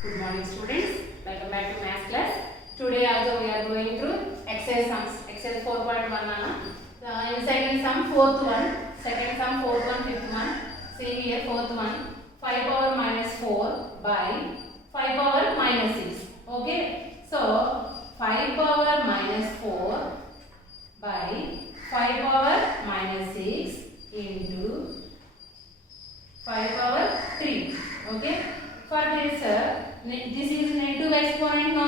Good morning students, welcome back to math class. Today also we are going through exercise sums, exercise 4.1 in second sum fourth one, fifth one. See here fourth one, 5 power minus 4 by 5 power minus 6. Okay, so 5 power minus 4 by 5 power minus 6 into 5 power 3. Okay, for this this is negative exponent no.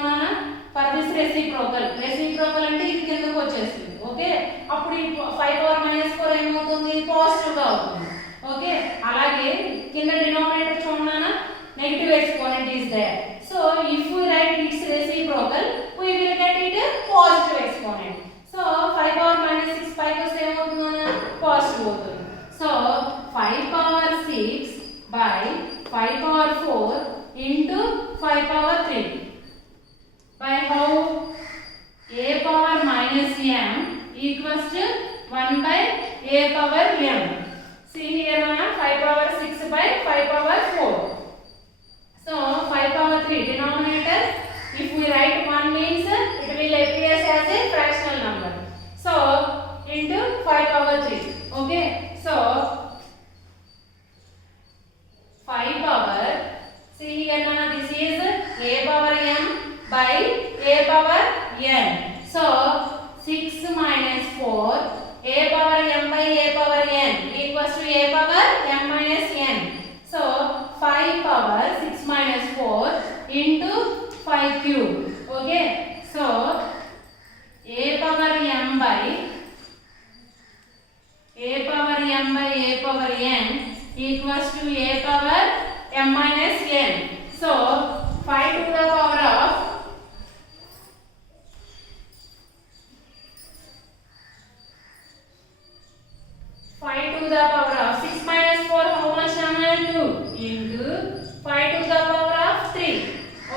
For this reciprocal అంటే ఇది కిందకు వచ్చేస్తుంది. Okay, అప్పుడు ఈ 5 power minus 4 ఏమవుతుంది, positive గా అవుతుంది. Okay, అలాగే కింద డినామినేటర్ చూడనా, negative exponent is there. So if we write its reciprocal we will get it positive exponent. So 5 power minus 6 5 వస్తే ఏమవుతుందనా, పాజిటివ్ అవుతుంది. So 5 power 6 by 5 power 4 into 5 power 3 by how a power minus m equals to 1 by a power m. See here mana 5 power 6 by 5 power 4. So 5 power 3 denominator, if we write 1 means it will appear as a fractional number. So into 5 power 3. Okay, so 5 power, see here now this is a power m by a power n. So 6 minus 4 a power m by a power n equals to a power m minus n. So 5 power 6 minus 4 into 5 cube. Okay, so a power m by a power n equals to a power m minus n. So 5 to the power of 6 minus 4 how much number, 2 into 5 to the power of 3.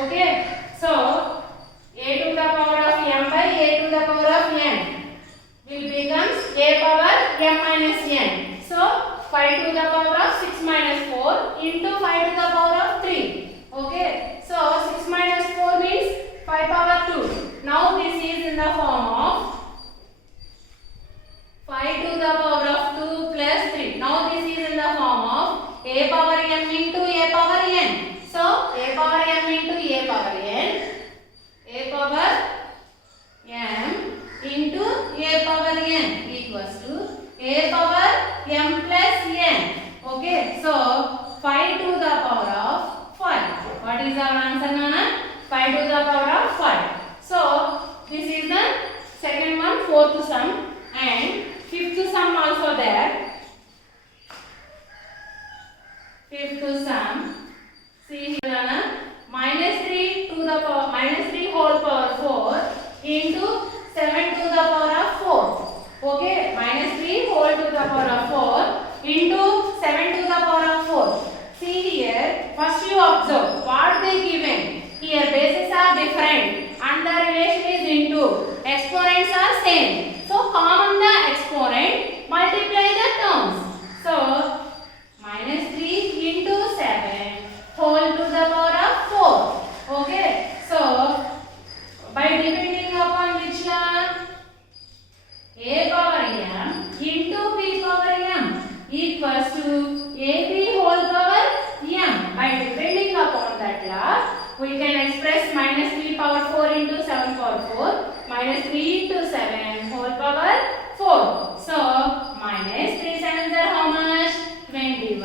Okay, so a to the power of m by a to the power of n will becomes a power m minus n. So 5 to the power of 6 minus 4 into 5 to the power of 3. Okay, so 6 minus 4 means 5 power 2. Now this is in the form of 5 to the power of 2 plus 3. Now this is in the form of a power m into a power n. So a power m into a power n, a power m into a power n equals to a power m plus n. Okay, so 5 to the power of 5. What is our answer, Nana? 5 to the power of 5. So this is the second one, fourth sum, and fifth sum also there. Fifth sum, see here, Nana, minus 3 to the power minus 3 whole power 4 into 7 to the power of 4. Okay, minus 3 whole to the power of 4 into 7 to the power of 4. See here, first you observe what they given. Here bases are different and the relation is into. Exponents are same. So common the exponent, multiply the terms. So minus 3 into 7 whole to the power of 4. Okay, so by depending upon which one, a power m into b power m equals to ab whole power m. By depending upon that law, we can express minus 3 power 4 into 7 power 4 minus 3 into 7 whole power 4. So minus 3 sevens are how much, 21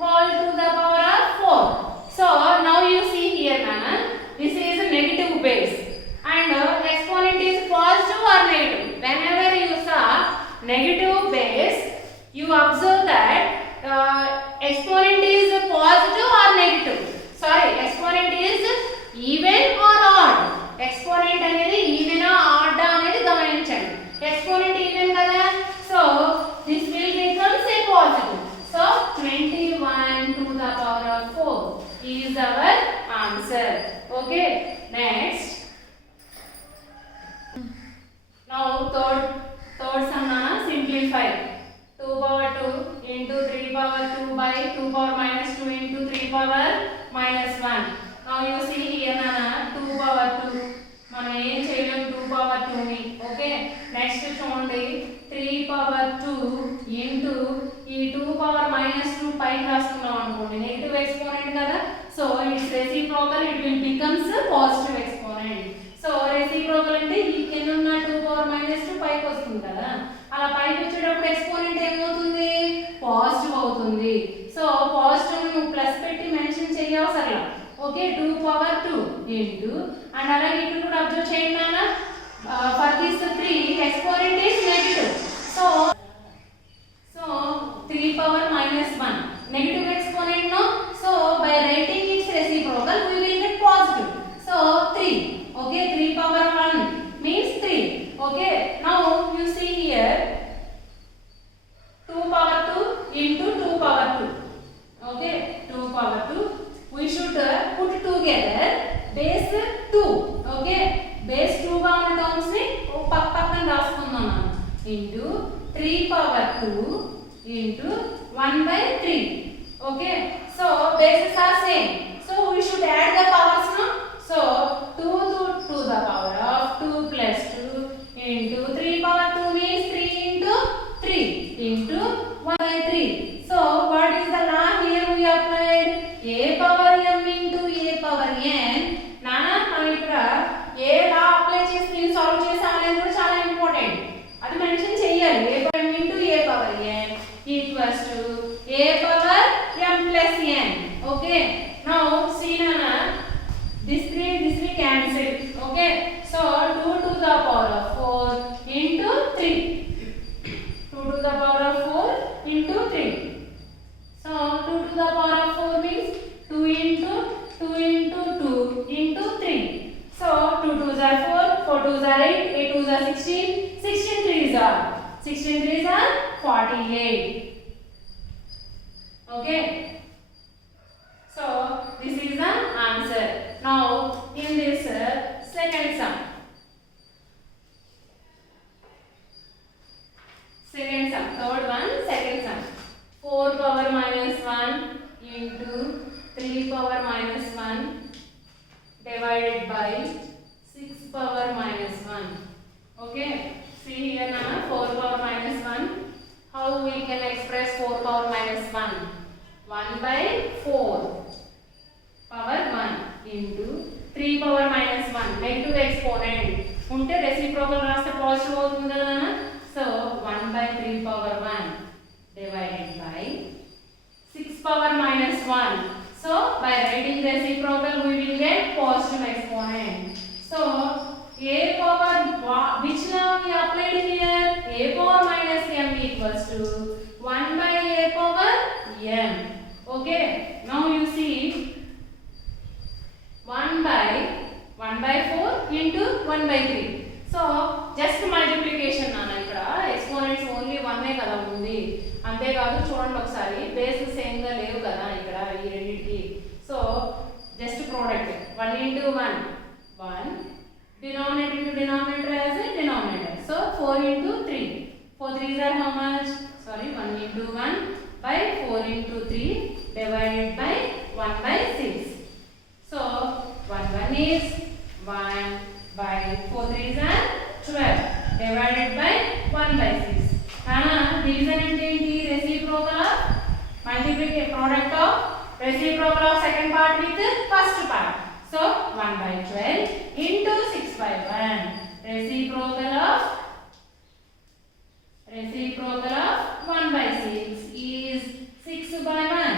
whole to the power of 4. So now you see here, Nana, this is a negative base and exponent is positive or negative. Whenever you saw negative base, you observe that exponent is positive or negative. Sorry, exponent is even or odd. Exponent అనేది even or odd అనేది గమనించండి. Exponent even కదా, so this will becomes a positive. So 21 to the power of 4 is our answer. Okay, next. Now third sum, simplify. 2 power 2 into 3 power 2 by 2 power minus 2 into 3 power minus 1. Now you see here nana 2 power 2 మనం ఏం చేయలేం 2 power 2 ని okay next చూడండి 3 power 2 into ఈ 2 power -2 పైకి రాసుకున్నాం అనుకోండి negative exponent కదా so it's reciprocal it will becomes positive exponent so reciprocal అంటే ఈ కింద ఉన్న 2 power -2 పైకి వస్తుంది కదా అలా పైకి వచ్చేటప్పుడు ఎక్స్పోనెంట్ ఏమవుతుంది పాజిటివ్ అవుతుంది సో పాజిటివ్ ను ప్లస్ పెట్టి mention చేయవసరం okay 2 power 2 into and అలాగే ఇక్కడ కూడా అబ్జర్వ్ చేయండి నాన్న for this 3 exponent is negative so 3 power -1 negative exponent no so by writing its reciprocal we will get positive so 3 okay 3 power 1 means 3 okay now you see here 2 power 2 into 2 power 2 okay 2 power 2 we should put together base 2 okay base 2 గా ఉన్న terms ని పక్కన రాసుకుందాం మనం into 3 power 2 into 1/3 okay so bases are same so we should add the powers no so 2 to the power of 2 plus 2 into 3 power 2 means 3 into 3 into 1/3 so what is the law here we applied a power m into a power n నానా మనం ఇక్కడ ఏ లా apply చేసి దీన్ని solve చేసాం అనేది కూడా చాలా important అది మెన్షన్ చేయాలి a power m into a power n equals to a power m plus n okay now see nana this 3 cancel okay so 2 to the power of 4 into 3 2 to the power of 4 into 3 so 2 to the power of 4 means 2 into 2 into 2 into 3 so 2 2s are 4 4 2s are 8 8 2s are 16 16 3s are 48 okay so this is the answer now in this second sum third one second sum 4 power -1 into 3 power -1 divided by 6 power -1 okay see here na 4 power -1 how we can express 4 power -1 1/4 power 1 into 3 power -1 negative exponent ఉంటే reciprocal రాస్తే positive అవుతుంది కదా నాన్న so 1/3 power 1 divided by 6 power -1 so by writing reciprocal we will get positive exponent so a power which law we applied here a power -m equals to 1 by a power m okay now you see 1/4 into 1/3 so just multiplication nana ikkada exponents only 1 kada undi ante kaadu chudandi okasari base same ga levu kada ikkada ee renditiki so just product 1 into 1 1 denominator into denominator as a denominator so 4 into 3 4 3s are how much sorry 1 into 1 by 4 into 3 divided by 1/6 so 1 is 1 by 4 3s are 12 divided by 1/6 nana division ante enti reciprocal of multiplication product of reciprocal of second part with first part so 1/12 into 6/1 reciprocal of 1/6 is 6/1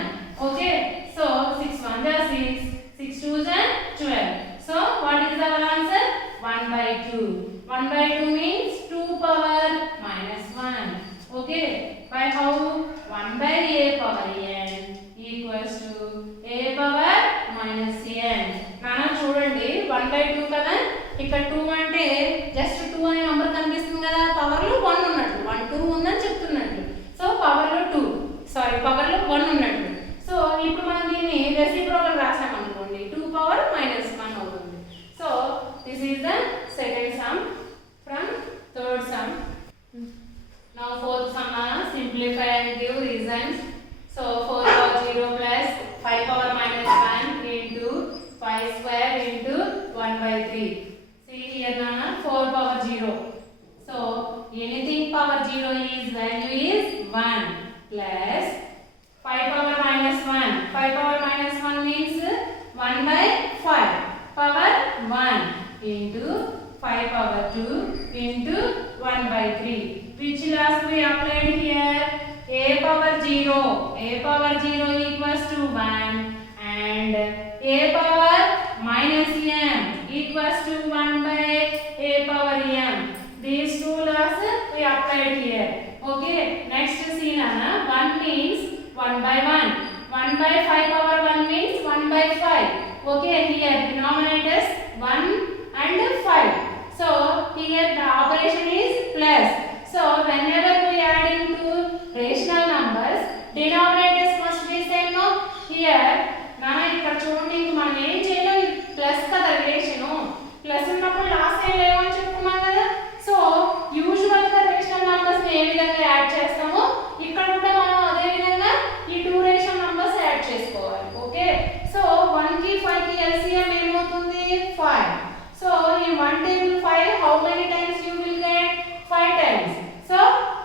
okay so 6 1s are 6 6 2s are 12 so what is our answer 1/2 1/2 means 2 power -1 okay by how 1 by a power n equals to a power -n నానా చూడండి 1/2 కదా ఇక్కడ 2 అంటే just 2 అనే number కనిపిస్తుంది కదా power లో 1 ఉన్నట్టు 1 2 ఉందని చెప్తున్నట్టు సో పవర్ లో 2 సారీ పవర్ లో 1 ఉన్నట్టు సో ఇప్పుడు మనం దీన్ని రెసిప్రోకల్ రాసాం అనుకోండి 2 పవర్ -1 అవుతుంది so this is the second sum from third sum now fourth sum simplify and give reasons so 4 power 0 plus 5 power -1 into 5 square into 1 by 3. See here Nana, 4 power 0. So anything power 0 is value is 1 plus 5 power minus 1. 5 power minus 1 means 1 by 5 power 1 into 5 power 2 into 1 by 3. Which loss we applied here? A power 0. A power 0 equals to 1 and a power minus m equals to 1 by a power m. These two laws we applied here. Okay, next see Nana, 1 means 1 by 1. 1 by 5 power 1 means 1 by 5. Okay, here denominators 1 and 5. So here the operation is plus. So whenever we add into rational numbers, denominators must be same. No, here Nana ఇక్కడ చూడండి, మనం ఏం చేయాలి, plus కదా relation, plus ఉన్నప్పుడు last ఏం లేవని చెప్పుకున్నాం కదా. సో యూజువల్ గా రేషనల్ నంబర్స్ ని ఏ విధంగా యాడ్ చేస్తామో ఇక్కడ కూడా మనం అదే విధంగా ఈ టూ రేషనల్ నంబర్స్ యాడ్ చేసుకోవాలి. ఓకే, సో 1 కి 5 కి LCM ఏమవుతుంది 5. So in 1 table 5 how many times you will get 5 times. So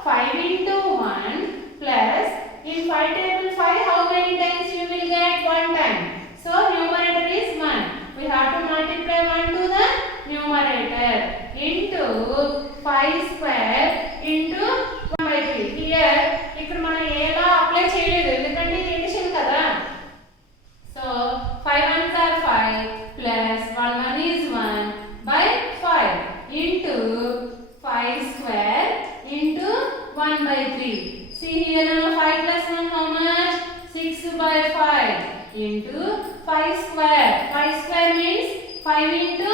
5 into 1 plus in 5 table 5 how many times you will get 1 time. So numerator is 1. We have to multiply 1 to the numerator into 5 square into 1 by 3. Here ఇక్కడ మనం ఎలా apply చేయలేదు ఎందుకంటే ఇది edition కదా. So 5 ones are 5 plus 1 1 is 1 by 5 into 5 square into 1 by 3. See here now 5 plus 1 how much? 6 by 5 into 5 square. 5 square means 5 into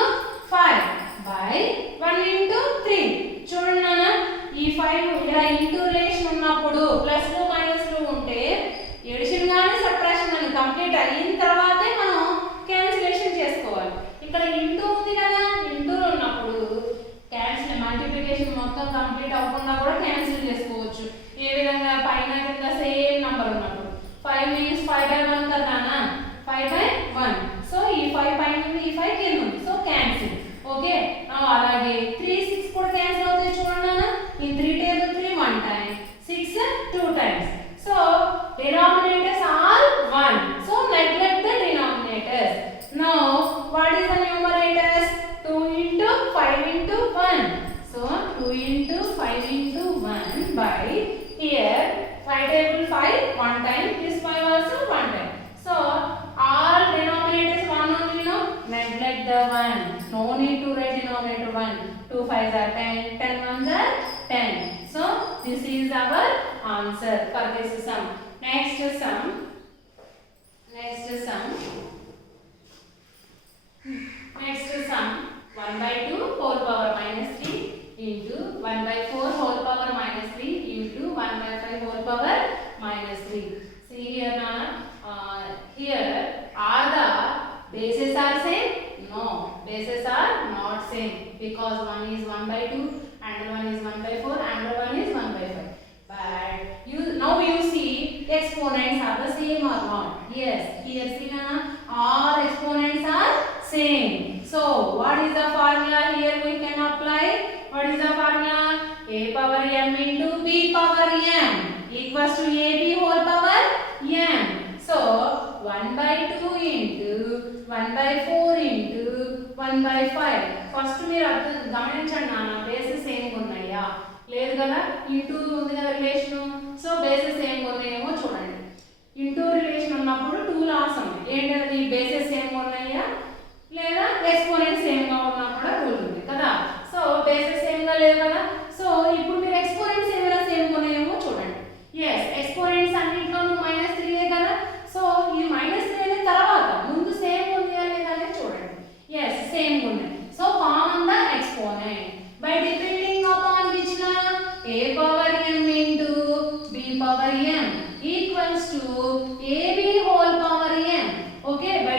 5 by 1 into 3. చూడండి నాన్న, ఈ 5 ఇలా ఇంటూ రిలేషన్ ఉన్నప్పుడు ప్లస్ లు మైనస్ లు ఉంటే ఎడిషన్ గాని సబ్ట్రాక్షన్ గాని కంప్లీట్ అయిన తర్వాతే మనం క్యాన్సిలేషన్ చేసుకోవాలి. ఇక్కడ ఇంటూ ఉంది కదా, ఇంటూలో ఉన్నప్పుడు క్యాన్సిల్ మల్టిప్లికేషన్ మొత్తం కంప్లీట్ అవ్వకుండా కూడా క్యాన్సిల్ చేసుకోవచ్చు. ఏ విధంగా, పైన కింద సేమ్ నంబర్ ఉన్నప్పుడు 5 మీన్స్ 5 by 1 కదా నాన్న, 5 by 1. సో ఈ 5 పైన ఉంది, ఈ 5 కింద ఉంది, సో క్యాన్సిల్. ఓకే, అలాగే 3 6 కూడా క్యాన్సిల్ అవుతాయి చూడండి నాన్న. ఈ 3 table 3 1 time, 6 2 times. So denominators are 1. So neglect the denominators. Now what is the numerators? 2 into 5 into 1. So 2 into 5 into 1 by here 5 table 5 1 time, this 5 also 1 time. So all denominators 1 only, no, neglect the 1. No need to write denominator 1. 2 5s are 10, 10 1s are 10. So this is our answer for this sum. Next sum 1 by 2 whole power minus 3 into 1 by 4 whole power minus 3 into 1 by 5 whole power minus 3. See here Nana, here are the bases are same? No, bases are not same because one is 1 by 2 and one is 1 by 4 and one is 1 by 5. But now you see exponents are the same or not? Yes, here see Nana, all exponents are same. So what is the formula here we can apply? What is the formula? A power m into b power m equals to ab whole power m. So 1 by 2 into 1 by 4 into 1 by 5. First మీరు గమనించండి నాన్న, bases same ఉన్నాయా లేదు కదా, into ఉంది కదా relation. So bases same ఉన్నాయేమో చూడండి. ఇంటూ రిలేషన్ ఉన్నప్పుడు 2 లాస్ ఉన్నాయి. ఏంటది, బేసెస్ సేమ్ ఉన్నాయా లేదా ఎక్స్పోనెంట్ సేమ్ గా ఉన్నా కూడా రూల్ ఉంది కదా. సో బేసెస్ సేమ్ గా లేవు కదా. సో ఇప్పుడు మీరు ఎక్స్పోనెంట్స్ ఏమైనా సేమ్ ఉన్నాయేమో చూడండి. yes, ఎక్స్పోనెంట్స్ అన్నింటిలోనూ -3 కదా. సో ఈ -3 తర్వాత ముందు సేమ్ ఉందా లేదా అనేది చూడండి. yes, సేమ్ ఉన్నాయి. So common the exponent by depending upon which na a power m into b power m equals to ab whole power m. Okay, by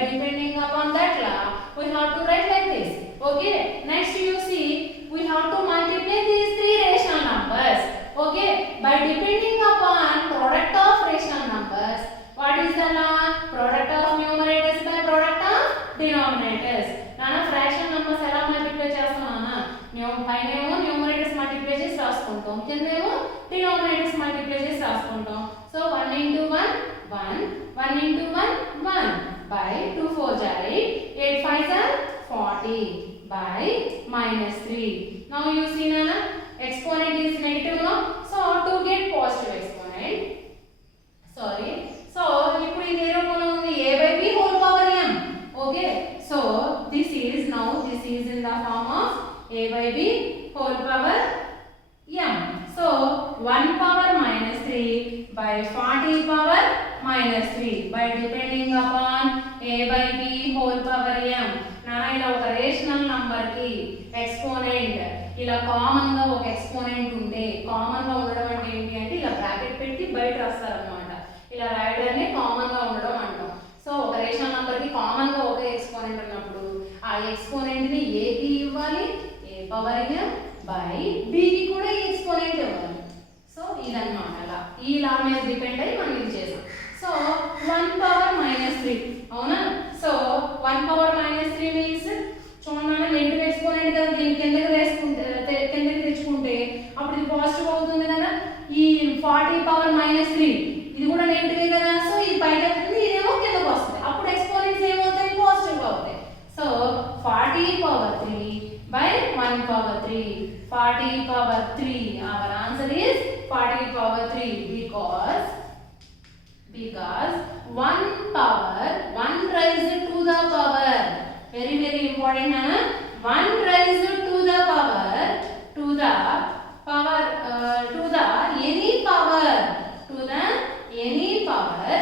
denominators. Nana fraction numbers ఎలా multiply చేస్తాం నానా? పైనేమో numerators multiply చేసి రాసుకుంటాం, కిందేమో denominators multiply చేసి రాసుకుంటాం. So 1 into 1 1, 1 into 1 1 by 2 4s are 8, 8 5s are 40 by minus 3. Now you see nana, exponent is negative now, so to get positive exponent, sorry, so ఇప్పుడు ఇది ఏ రూపంలో ఉంది? a by b whole power m. Okay, so this is in the form of a by b whole power m. So 1 power minus 3 by 40 power minus 3 by depending upon a by b whole power m. నానా ఇలా ఒక rational number కి exponent ఇలా common గా ఒక exponent ఉంటే, common గా ఉండడం అంటే ఏంటి అంటే ఇలా బ్రాకెట్ పెట్టి బయట రాస్తారన్నమాట. ఇలా రాయడాన్ని కామన్ గా ఉండడం అంటాం. సో ఒక రేషనల్ నంబర్ కి కామన్ గా ఒకే ఎక్స్పోనెంట్ ఉన్నప్పుడు ఆ ఎక్స్పోనెంట్ ని a కి ఇవ్వాలి, a power m by b కి కూడా ఈ ఎక్స్పోనెంట్ ఇవ్వాలి. సో ఇదన్నమాట. అలా ఈ లా మీద డిపెండ్ అయ్యి మనం ఇది చేసాం. సో 1 పవర్ మైనస్ 3 అవునా? సో 1 పవర్ మైనస్ 3 మీన్స్ చూడండి నెగటివ్ ఎక్స్పోనెంట్ కదా, దీని కిందకి తెచ్చుకుంటే అప్పుడు ఇది పాజిటివ్ అవుతుంది కదా. ఈ 40 పవర్ మైనస్ 3 ఇది కూడా నెగటివ్ కదా, సో ఇది పైకి వస్తుంది, ఇదేమో కిందకి వస్తుంది. అప్పుడు ఎక్స్పోనెంట్స్ ఏమవుతాయి? పాజిటివ్ అవుతాయి. So 40 power 3 by 1 power 3, 40 power 3. Our answer is 40 power 3 because 1 power 1 raised to the power, very important nana, 1 raised to the power to the any power, to the any power,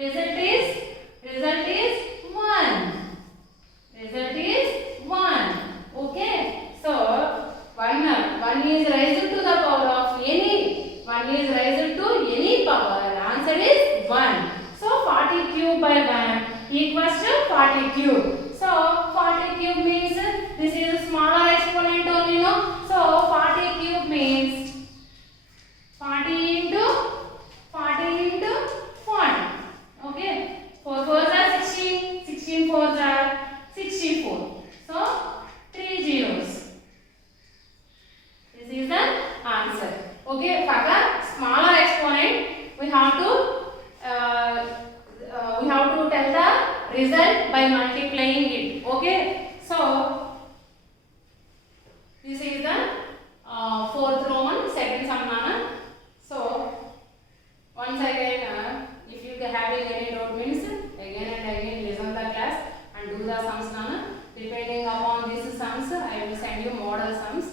result is 1. Result is 1. Okay, so 1 is raised to the power of any, 1 is raised to any power, answer is 1. So 40 cube by 1 equals to 40 cube. So 40 cube means this is a smaller exponent only, no? So 40 cube means 40 into 40. Okay, 4 4s are 16, 16 4s are 64. So 3 zeros. This is the answer. Okay, for the smaller exponent we have to tell the result by multiplying it. Okay, so this is the fourth Roman second sum nana. So once again if you having any doubt means again and again listen the class and do the sums nana. Depending upon these sums I will send you model sums.